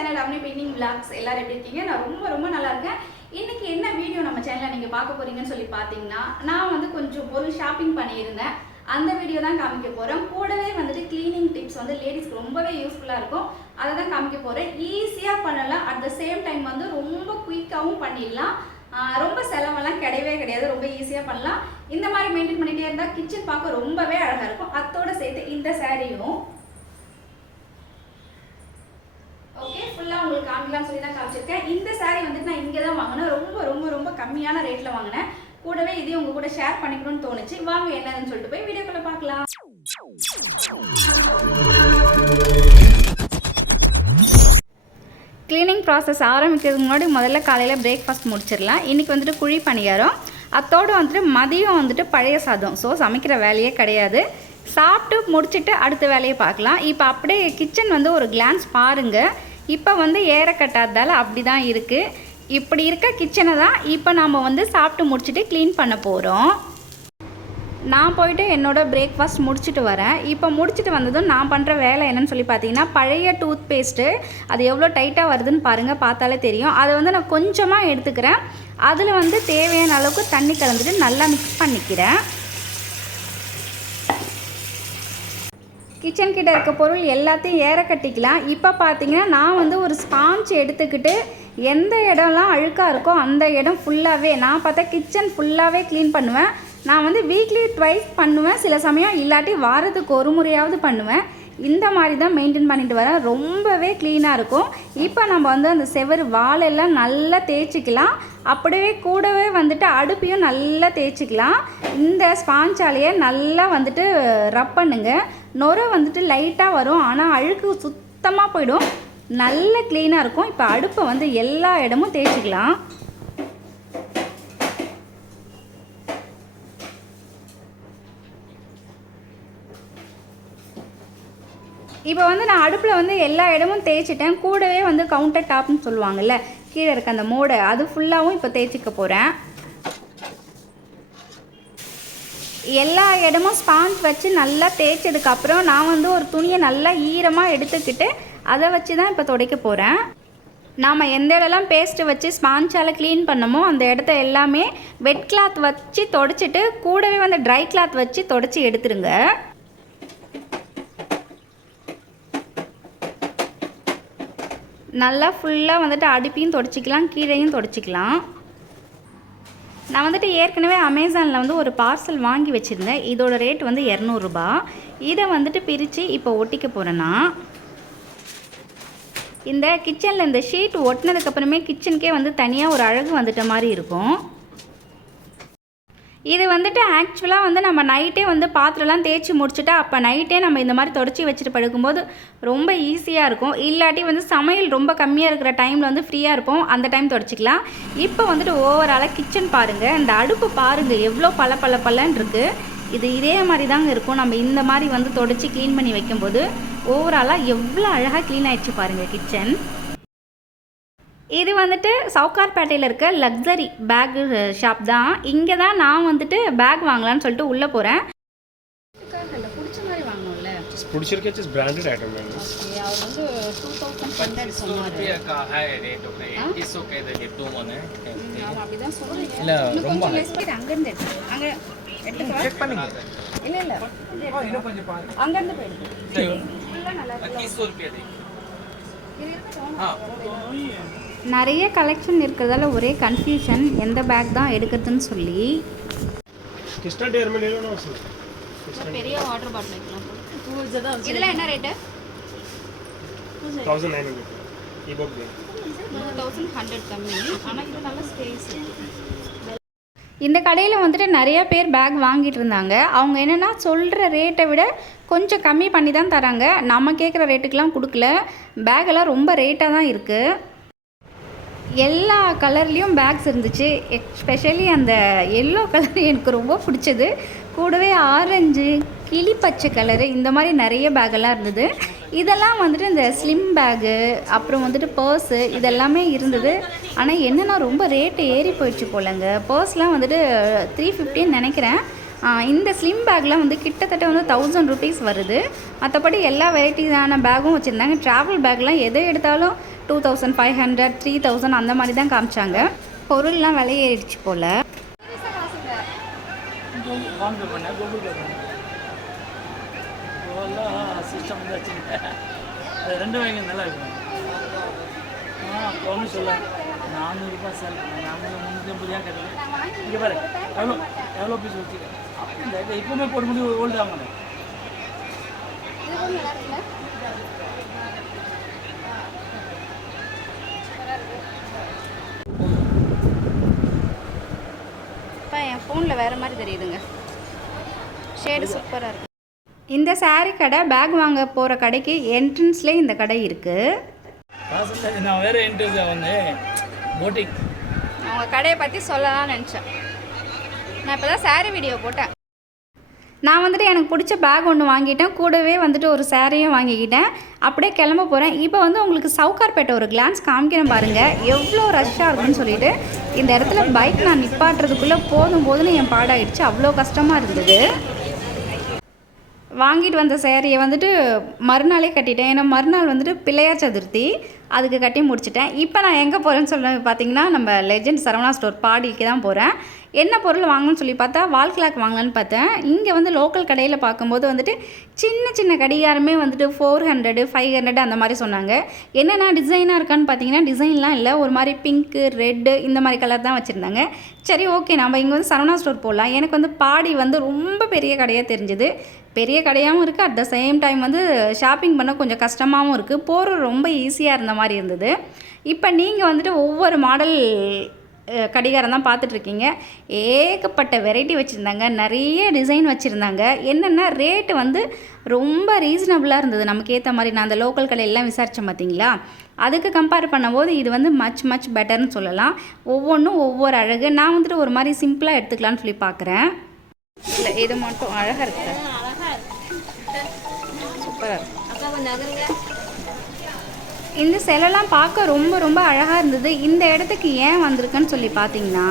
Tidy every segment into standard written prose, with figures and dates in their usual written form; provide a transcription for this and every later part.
Channel அவனி painting vlogs எல்லாரும் எப்படி இருக்கீங்க? நான் ரொம்ப நல்லா இருக்கேன். இன்னைக்கு என்ன வீடியோ நம்ம சேனல்ல நீங்க பார்க்க போறீங்கன்னு சொல்லி பாத்தீங்கன்னா, நான் வந்து கொஞ்சம் பொருள் ஷாப்பிங் பண்ணியிருந்தேன். அந்த வீடியோ தான் காமிக்க போறேன். கூடவே வந்துட்டு கிளீனிங் டிப்ஸ் வந்து லேடிஸ்க்கு ரொம்பவே யூஸ்ஃபுல்லா இருக்கும். அதை தான் காமிக்க போறேன். ஈஸியா பண்ணலாம். அட் த சேம் டைம் வந்து ரொம்ப குயிக்காவும் பண்ணிடலாம். ரொம்ப செலவெல்லாம் கிடையாது. ரொம்ப ஈஸியா பண்ணலாம். இந்த மாதிரி மெயின்டைன் பண்ணிட்டே இருந்தா கிச்சன் பார்க்க ரொம்பவே அழகா இருக்கும். அதோட சேர்த்து இந்த சாரியும் ஓகே ஃபுல்லா உங்களுக்கு காமிக்கலாம்னு சொல்லி தான் காமிச்சிருக்கேன். இந்த சாரி வந்துட்டு நான் இங்கே தான் வாங்கினேன். ரொம்ப கம்மியான ரேட்ல வாங்கினேன். கூடவே இதையும் உங்க கூட ஷேர் பண்ணிக்கணும்னு தோணுச்சு. வாங்க என்னன்னு சொல்லிட்டு போய் வீடியோக்குள்ள பார்க்கலாம். கிளீனிங் ப்ராசஸ் ஆரம்பிக்கிறதுக்கு முன்னாடி முதல்ல காலையில் பிரேக்ஃபாஸ்ட் முடிச்சிடலாம். இன்றைக்கி வந்துட்டு குழி பணியாரம், அத்தோடு வந்துட்டு மதியம் வந்துட்டு பழைய சாதம். ஸோ சமைக்கிற வேலையே கிடையாது. சாப்பிட்டு முடிச்சுட்டு அடுத்த வேலையை பார்க்கலாம். இப்போ அப்படியே கிச்சன் வந்து ஒரு கிளான்ஸ் பாருங்கள். இப்போ வந்து ஏற கட்டாததால் அப்படி தான் இருக்குது. இப்படி இருக்க கிச்சனை தான் இப்போ நாம் வந்து சாப்பிட்டு முடிச்சுட்டு க்ளீன் பண்ண போகிறோம். நான் போயிட்டு என்னோடய பிரேக்ஃபாஸ்ட் முடிச்சுட்டு வரேன். இப்போ முடிச்சுட்டு வந்ததும் நான் பண்ணுற வேலை என்னன்னு சொல்லி பார்த்தீங்கன்னா, பழைய டூத் பேஸ்ட்டு அது எவ்வளோ டைட்டாக வருதுன்னு பாருங்கள், பார்த்தாலே தெரியும். அதை வந்து நான் கொஞ்சமாக எடுத்துக்கிறேன். அதில் வந்து தேவையான அளவுக்கு தண்ணி கலந்துட்டு நல்லா மிக்ஸ் பண்ணிக்கிறேன். கிச்சன் கிட்ட இருக்க பொருள் எல்லாத்தையும் ஏற கட்டிக்கலாம். இப்போ பார்த்தீங்கன்னா நான் வந்து ஒரு ஸ்பாஞ்ச் எடுத்துக்கிட்டு எந்த இடம்லாம் அழுக்காக இருக்கோ அந்த இடம் ஃபுல்லாகவே நான் பார்த்தா கிச்சன் ஃபுல்லாகவே க்ளீன் பண்ணுவேன். நான் வந்து வீக்லி ட்வைஸ் பண்ணுவேன், சில சமயம் இல்லாட்டி வாரத்துக்கு ஒரு முறையாவது பண்ணுவேன். இந்த மாதிரி தான் மெயின்டைன் பண்ணிட்டு வரேன். ரொம்பவே க்ளீனாக இருக்கும். இப்போ நம்ம வந்து அந்த செவரு வாலெல்லாம் நல்லா தேய்ச்சிக்கலாம். அப்படியே கூடவே வந்துட்டு அடுப்பையும் நல்லா தேய்ச்சிக்கலாம். இந்த ஸ்பாஞ்சாலேயே நல்லா வந்துட்டு ரப் பண்ணுங்க. நுரை வந்துட்டு லைட்டாக வரும், ஆனால் அழுக்கு சுத்தமாக போயிடும். நல்ல க்ளீனாக இருக்கும். இப்போ அடுப்பை வந்து எல்லா இடமும் தேய்ச்சிக்கலாம். இப்போ வந்து நான் அடுப்பில் வந்து எல்லா இடமும் தேய்ச்சிட்டேன். கூடவே வந்து கவுண்டர் டாப்னு சொல்லுவாங்கள்ல, கீழே இருக்க அந்த மோடை, அது ஃபுல்லாகவும் இப்போ தேய்ச்சிக்க போகிறேன். எல்லா இடமும் ஸ்பாஞ்ச் வச்சு நல்லா தேய்ச்சதுக்கப்புறம் நான் வந்து ஒரு துணியை நல்லா ஈரமாக எடுத்துக்கிட்டு அதை வச்சு தான் இப்போ துடைக்க போகிறேன். நாம் எந்த இடம்லாம் பேஸ்ட்டு வச்சு ஸ்பாஞ்சால் க்ளீன் பண்ணமோ அந்த இடத்த எல்லாமே வெட் கிளாத் வச்சு துடைச்சிட்டு கூடவே வந்து ட்ரை கிளாத் வச்சு துடைச்சி எடுத்துருங்க. நல்லா ஃபுல்லாக வந்துட்டு அடுப்பையும் துடைச்சிக்கலாம், கீழையும் துடைச்சிக்கலாம். நான் வந்துட்டு ஏற்கனவே அமேசானில் வந்து ஒரு பார்சல் வாங்கி வச்சுருந்தேன். இதோட ரேட் வந்து 200 ரூபா. இதை வந்துட்டு பிரித்து இப்போ ஒட்டிக்க போகிறேன்னா, இந்த கிச்சனில் இந்த ஷீட் ஒட்டினதுக்கப்புறமே கிச்சனுக்கே வந்து தனியாக ஒரு அழகு வந்துட்ட மாதிரி இருக்கும். இது வந்துட்டு ஆக்சுவலாக வந்து நம்ம நைட்டே வந்து பாத்திரம்லாம் தேய்ச்சி முடிச்சுட்டா அப்போ நைட்டே நம்ம இந்த மாதிரி தொடச்சி வச்சுட்டு படுக்கும்போது ரொம்ப ஈஸியாக இருக்கும். இல்லாட்டி வந்து சமையல் ரொம்ப கம்மியாக இருக்கிற டைமில் வந்து ஃப்ரீயாக இருப்போம், அந்த டைம் தொடச்சிக்கலாம். இப்போ வந்துட்டு ஓவராலாக கிச்சன் பாருங்கள், இந்த அடுப்பு பாருங்கள் எவ்வளோ பளன்னு இருக்குது. இது இதே மாதிரி தாங்க இருக்கும். நம்ம இந்த மாதிரி வந்து தொடச்சி க்ளீன் பண்ணி வைக்கும்போது ஓவராலாக எவ்வளோ அழகாக க்ளீன் ஆகிடுச்சு பாருங்கள் கிச்சன். இது வந்துட்டு சவுக்கார்பேட்டையில் இருக்க லக்ஸரி பேக் ஷாப் தான். இங்கே தான் நான் வந்துட்டு பேக் வாங்கலான்னு சொல்லிட்டு உள்ளே போகிறேன். பிடிச்ச மாதிரி வாங்கணும்ல, பிடிச்சிருக்கே ஜஸ்ட் பிராண்டட் ஐட்டம் வேணும். ஓகே, அவர் வந்து 2500 சொன்னாரு. அப்படிதான் சொன்னீங்க. இல்ல ரொம்ப அங்க இருந்து அங்க செக் பண்ணுங்க. இல்ல இன்னும் கொஞ்சம் பாருங்க. அங்க இருந்து போயிடுங்க. ஃபுல்லா நல்லா இருக்கு. 2100 ரூபாய். நிறைய கலெக்ஷன் இருக்கிறதால ஒரே கன்ஃபியூஷன், எந்த பேக் தான் எடுக்கிறதுன்னு சொல்லி. பெரிய வாட்டர் பாட்டில் வைக்கலாம். இதெல்லாம் என்ன ரேட்டு? 1900. 2100 கம்மி, ஆனால் இது நல்ல ஸ்பேஸ். இந்த கடையில் வந்துட்டு நிறைய பேர் பேக் வாங்கிட்டு இருந்தாங்க. அவங்க என்னென்னா சொல்கிற ரேட்டை விட கொஞ்சம் கம்மி பண்ணி தான் தராங்க. நம்ம கேட்குற ரேட்டுக்கெலாம் கொடுக்கல. பேக்கெல்லாம் ரொம்ப ரேட்டாக தான் இருக்குது. எல்லா கலர்லேயும் பேக்ஸ் இருந்துச்சு. எஸ்பெஷலி அந்த எல்லோ கலர் எனக்கு ரொம்ப பிடிச்சது. கூடவே ஆரஞ்சு, கிளி பச்சை கலரு, இந்த மாதிரி நிறைய பேக்கெல்லாம் இருந்தது. இதெல்லாம் வந்துட்டு இந்த ஸ்லிம் பேகு, அப்புறம் வந்துட்டு பர்ஸு, இதெல்லாமே இருந்தது. ஆனால் என்னென்னா ரொம்ப ரேட்டு ஏறி போயிடுச்சு போலங்க. பர்ஸ்லாம் வந்துட்டு 350 நினைக்கிறேன். இந்த ஸ்லிம் பேக்லாம் வந்து கிட்டத்தட்ட வந்து 1000 ருபீஸ் வருது. மற்றபடி எல்லா வெரைட்டிஸான பேக்கும் வச்சுருந்தாங்க. ட்ராவல் பேக்லாம் எதை எடுத்தாலும் 2500 3000 அந்த மாதிரி தான் காமிச்சாங்க. பொருள்லாம் விலை ஏறிடுச்சு போல். சிஸ்டம் வச்சுக்கிட்ட அது 2 வாங்கி நல்லா இருக்கும். ஒன்றும் சொல்ல 400 ரூபாய் சார், 350 ஏன் கேட்டேன். இங்கே பாரு எவ்வளோ பீஸ் வச்சுருக்கேன். அப்படி இப்போவுமே போட முடியும். ஓல்டு வாங்கினேன். இப்போ என் ஃபோனில் வேறு மாதிரி தெரியுதுங்க. ஷேடு சூப்பராக இருக்குது. இந்த சாரீ கடை பேக் வாங்க போகிற கடைக்கு என்ட்ரன்ஸ்லேயே இந்த கடை இருக்குது. நான் வேறு என்ட்ரன்ஸ் வந்து போட்டிங் அவங்க கடையை பற்றி சொல்லலாம்னு நினச்சேன். நான் இப்போ தான் சாரீ வீடியோ போட்டேன். நான் வந்துட்டு எனக்கு பிடிச்ச பேக் ஒன்று வாங்கிட்டேன். கூடவே வந்துட்டு ஒரு சாரியும் வாங்கிக்கிட்டேன். அப்படியே கிளம்ப போகிறேன். இப்போ வந்து உங்களுக்கு சவுகார்பேட்டை ஒரு கிளான்ஸ் காமிக்கிறேன் பாருங்கள், எவ்வளோ ரஷ்ஷாக இருக்குன்னு சொல்லிட்டு. இந்த இடத்துல பைக் நான் நிப்பாட்டுறதுக்குள்ளே போதும்னு என் பாடாயிடுச்சு. அவ்வளோ கஷ்டமாக இருந்தது. வாங்கிட்டு வந்த சேரீயை வந்துட்டு மறுநாளே கட்டிட்டேன். ஏன்னா மறுநாள் வந்துட்டு பிள்ளையார் சதுர்த்தி, அதுக்கு கட்டி முடிச்சிட்டேன். இப்போ நான் எங்கே போகிறேன்னு சொல்ல பார்த்தீங்கன்னா, நம்ம லெஜெண்ட் சரவணா ஸ்டோர் பாடிக்கு தான் போகிறேன். என்ன பொருள் வாங்கணும்னு சொல்லி பார்த்தா வால் கிளாக் வாங்கலான்னு பார்த்தேன். இங்கே வந்து லோக்கல் கடையில் பார்க்கும்போது வந்துட்டு சின்ன கடிகாரமே வந்துட்டு 400 500 அந்த மாதிரி சொன்னாங்க. என்னென்னா டிசைனாக இருக்கான்னு பார்த்தீங்கன்னா டிசைன்லாம் இல்லை, ஒரு மாதிரி பிங்க்கு ரெட்டு இந்த மாதிரி கலர் தான் வச்சுருந்தாங்க. சரி ஓகே, நம்ம இங்கே வந்து சரவணா ஸ்டோர் போடலாம். எனக்கு வந்து பாடி வந்து ரொம்ப பெரிய கடையாக தெரிஞ்சுது. பெரிய கடையாகவும் இருக்குது, அட் த சேம் டைம் வந்து ஷாப்பிங் பண்ண கொஞ்சம் கஷ்டமாகவும் இருக்குது. போகிற ரொம்ப ஈஸியாக இருந்த மாதிரி இருந்தது. இப்போ நீங்கள் வந்துட்டு ஒவ்வொரு மாடல் கடிகாரம் தான் பார்த்துட்ருக்கீங்க. ஏகப்பட்ட வெரைட்டி வச்சுருந்தாங்க, நிறைய டிசைன் வச்சுருந்தாங்க. என்னென்னா ரேட்டு வந்து ரொம்ப ரீசனபுளாக இருந்தது நமக்கு ஏற்ற மாதிரி. நான் அந்த லோக்கல் கடையெல்லாம் விசாரித்தேன் பார்த்தீங்களா, அதுக்கு கம்பேர் பண்ணும்போது இது வந்து மச் பெட்டர்னு சொல்லலாம். ஒவ்வொன்றும் ஒவ்வொரு அழகு. நான் வந்துட்டு ஒரு மாதிரி சிம்பிளாக எடுத்துக்கலான்னு சொல்லி பார்க்குறேன். இல்லை இது மட்டும் அழகாக இருக்குது, சூப்பராக இருக்குது. இந்த சிலைலாம் பார்க்க ரொம்ப அழகாக இருந்தது. இந்த இடத்துக்கு ஏன் வந்திருக்குன்னு சொல்லி பார்த்தீங்கன்னா,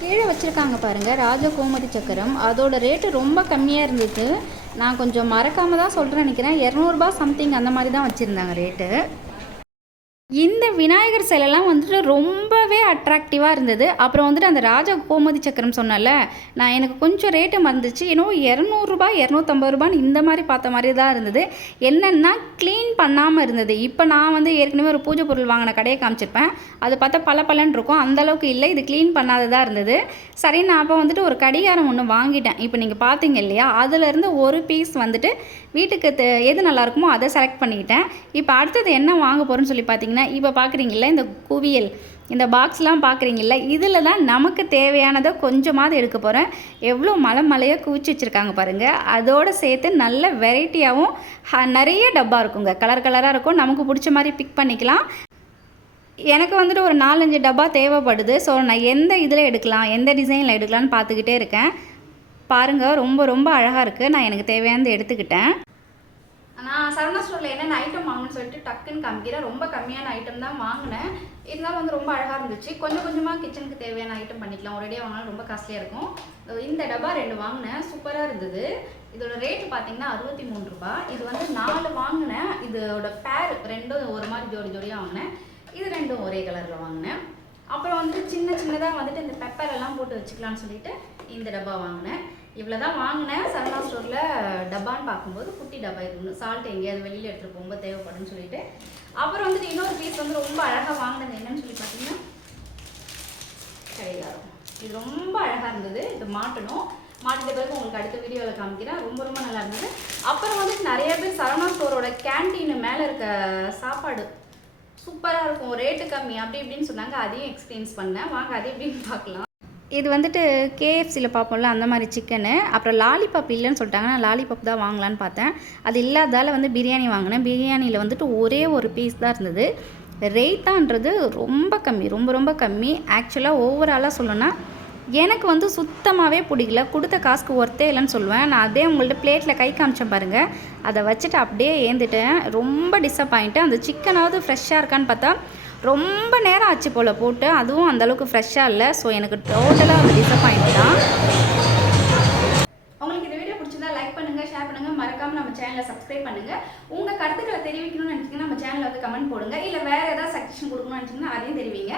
கீழே வச்சுருக்காங்க பாருங்கள் ராஜ கோமதி சக்கரம். அதோட ரேட்டு ரொம்ப கம்மியாக இருந்தது. நான் கொஞ்சம் மறக்காமல் தான் சொல்கிறேன் நினைக்கிறேன். 200 ரூபா சம்திங் அந்த மாதிரி தான் வச்சுருந்தாங்க ரேட்டு. இந்த விநாயகர் சிலைலாம் வந்துட்டு ரொம்பவே அட்ராக்டிவாக இருந்தது. அப்புறம் வந்துட்டு அந்த ராஜ கோமதி சக்கரம் சொன்னல, நான் எனக்கு கொஞ்சம் ரேட்டு மறந்துச்சு. ஏன்னோ 200 ரூபா 250 ரூபான்னு இந்த மாதிரி பார்த்த மாதிரி தான் இருந்தது. என்னென்னா க்ளீன் பண்ணாமல் இருந்தது. இப்போ நான் வந்து ஏற்கனவே ஒரு பூஜை பொருள் வாங்கின கடையை காமிச்சிருப்பேன், அது பார்த்தா பலன்னு இருக்கும். அந்தளவுக்கு இல்லை, இது க்ளீன் பண்ணாததாக இருந்தது. சரி, நான் அப்போ வந்துட்டு ஒரு கடிகாரம் ஒன்று வாங்கிட்டேன். இப்போ நீங்கள் பார்த்தீங்க இல்லையா, அதுலேருந்து ஒரு பீஸ் வந்துட்டு வீட்டுக்கு எது நல்லாயிருக்குமோ அதை செலக்ட் பண்ணிக்கிட்டேன். இப்போ அடுத்தது என்ன வாங்க போகிறேன்னு சொல்லி பார்த்தீங்கன்னா, இப்போ பார்க்குறீங்களா இந்த குவியல், இந்த பாக்ஸ்லாம் பார்க்குறீங்களா, இதில் தான் நமக்கு தேவையானதை கொஞ்சமாவது எடுக்க போகிறேன். எவ்வளோ மலையாக குவிச்சு வச்சுருக்காங்க பாருங்கள். அதோடு சேர்த்து நல்ல வெரைட்டியாகவும் நிறைய டப்பா இருக்குங்க, கலராக இருக்கும். நமக்கு பிடிச்ச மாதிரி பிக் பண்ணிக்கலாம். எனக்கு வந்துட்டு ஒரு 4-5 டப்பா தேவைப்படுது. ஸோ நான் எந்த இதில் எடுக்கலாம், எந்த டிசைனில் எடுக்கலான்னு பார்த்துக்கிட்டே இருக்கேன். பாருங்கள், ரொம்ப அழகாக இருக்குது. நான் எனக்கு தேவையானது எடுத்துக்கிட்டேன். நான் சரவணா ஸ்டோரில் என்னென்ன ஐட்டம் வாங்கணும்னு சொல்லிட்டு டக்குன்னு காமிக்கிறேன். ரொம்ப கம்மியான ஐட்டம் தான் வாங்கினேன். இருந்தாலும் வந்து ரொம்ப அழகாக இருந்துச்சு. கொஞ்சமாக கிச்சனுக்கு தேவையான ஐட்டம் பண்ணிக்கலாம். ஒரேடியாக வாங்கினாலும் ரொம்ப காஸ்ட்லியாக இருக்கும். இந்த டப்பா 2 வாங்கினேன், சூப்பராக இருந்தது. இதோட ரேட்டு பார்த்தீங்கன்னா 63 ரூபா. இது வந்து 4 வாங்கினேன். இதோட பேர் 2 ஒரு மாதிரி ஜோடியாக வாங்கினேன். இது 2 ஒரே கலரில் வாங்கினேன். அப்புறம் வந்துட்டு சின்னதாக வந்துட்டு இந்த பெப்பர் எல்லாம் போட்டு வச்சுக்கலான்னு சொல்லிட்டு இந்த டப்பா வாங்கினேன். இவ்வளோ தான் வாங்கினேன். சரவணா ஸ்டோரில் டப்பான்னு பார்க்கும்போது குட்டி டப்பா இருக்கணும், சால்ட் எங்கேயாவது வெளியில் எடுத்துகிட்டு போகும்போது தேவைப்படுன்னு சொல்லிட்டு. அப்புறம் வந்துட்டு இன்னொரு பீஸ் வந்து ரொம்ப அழகாக வாங்கினது என்னன்னு சொல்லி பார்த்தீங்கன்னா கடிகாரம். இது ரொம்ப அழகாக இருந்தது. இது மாட்டிட்ட பிறகு உங்களுக்கு அடுத்த வீடியோவில் காமிக்கிறேன். ரொம்ப நல்லா இருந்தது. அப்புறம் வந்துட்டு நிறைய பேர் சரவணா ஸ்டோரோட கேன்டீனு மேலே இருக்க சாப்பாடு சூப்பராக இருக்கும், ரேட்டு கம்மி அப்படி இப்படின்னு சொன்னாங்க. அதையும் எக்ஸ்பீரியன்ஸ் பண்ணேன். வாங்க அது எப்படின்னு பார்க்கலாம். இது வந்துட்டு கேஎஃப்சியில் பார்ப்போம்ல அந்த மாதிரி சிக்கனு. அப்புறம் லாலிபாப் இல்லைன்னு சொல்லிட்டாங்க. நான் லாலிபாப் தான் வாங்கலான்னு பார்த்தேன். அது இல்லாதால் வந்து பிரியாணி வாங்கினேன். பிரியாணியில் வந்துட்டு ஒரே ஒரு பீஸ் தான் இருந்தது. ரேட்டான்றது ரொம்ப கம்மி, ரொம்ப கம்மி. ஆக்சுவலாக ஓவராலாக சொல்லணும்னா எனக்கு வந்து சுத்தமாகவே பிடிக்கல. கொடுத்த காசுக்கு ஒர்த்தே இல்லைன்னு சொல்லுவேன். நான் அதே உங்கள்கிட்ட பிளேட்டில் கை காமிச்சேன் பாருங்கள், அதை வச்சுட்டு அப்படியே ஏந்துட்டேன். ரொம்ப டிசப்பாயிண்ட்டு. அந்த சிக்கனாவது ஃப்ரெஷ்ஷாக இருக்கான்னு பார்த்தா ரொம்ப நேரம் ஆச்சு போல் போட்டு, அதுவும் அந்தளவுக்கு ஃப்ரெஷ்ஷாக இல்லை. ஸோ எனக்கு டோட்டலாக ஒரு டிசப்பாயிண்ட் தான். உங்களுக்கு இந்த வீடியோ பிடிச்சிருந்தா லைக் பண்ணுங்கள், ஷேர் பண்ணுங்கள், மறக்காமல் நம்ம சேனலை சப்ஸ்கிரைப் பண்ணுங்கள். உங்கள் கருத்துக்களை தெரிவிக்கணும்னு நினச்சிங்கன்னா நம்ம சேனலில் வந்து கமெண்ட் போடுங்க. இல்லை வேறு ஏதாவது சஜஷன் கொடுக்கணும்னு நினச்சிங்கன்னா அதையும் தெரிவிங்க.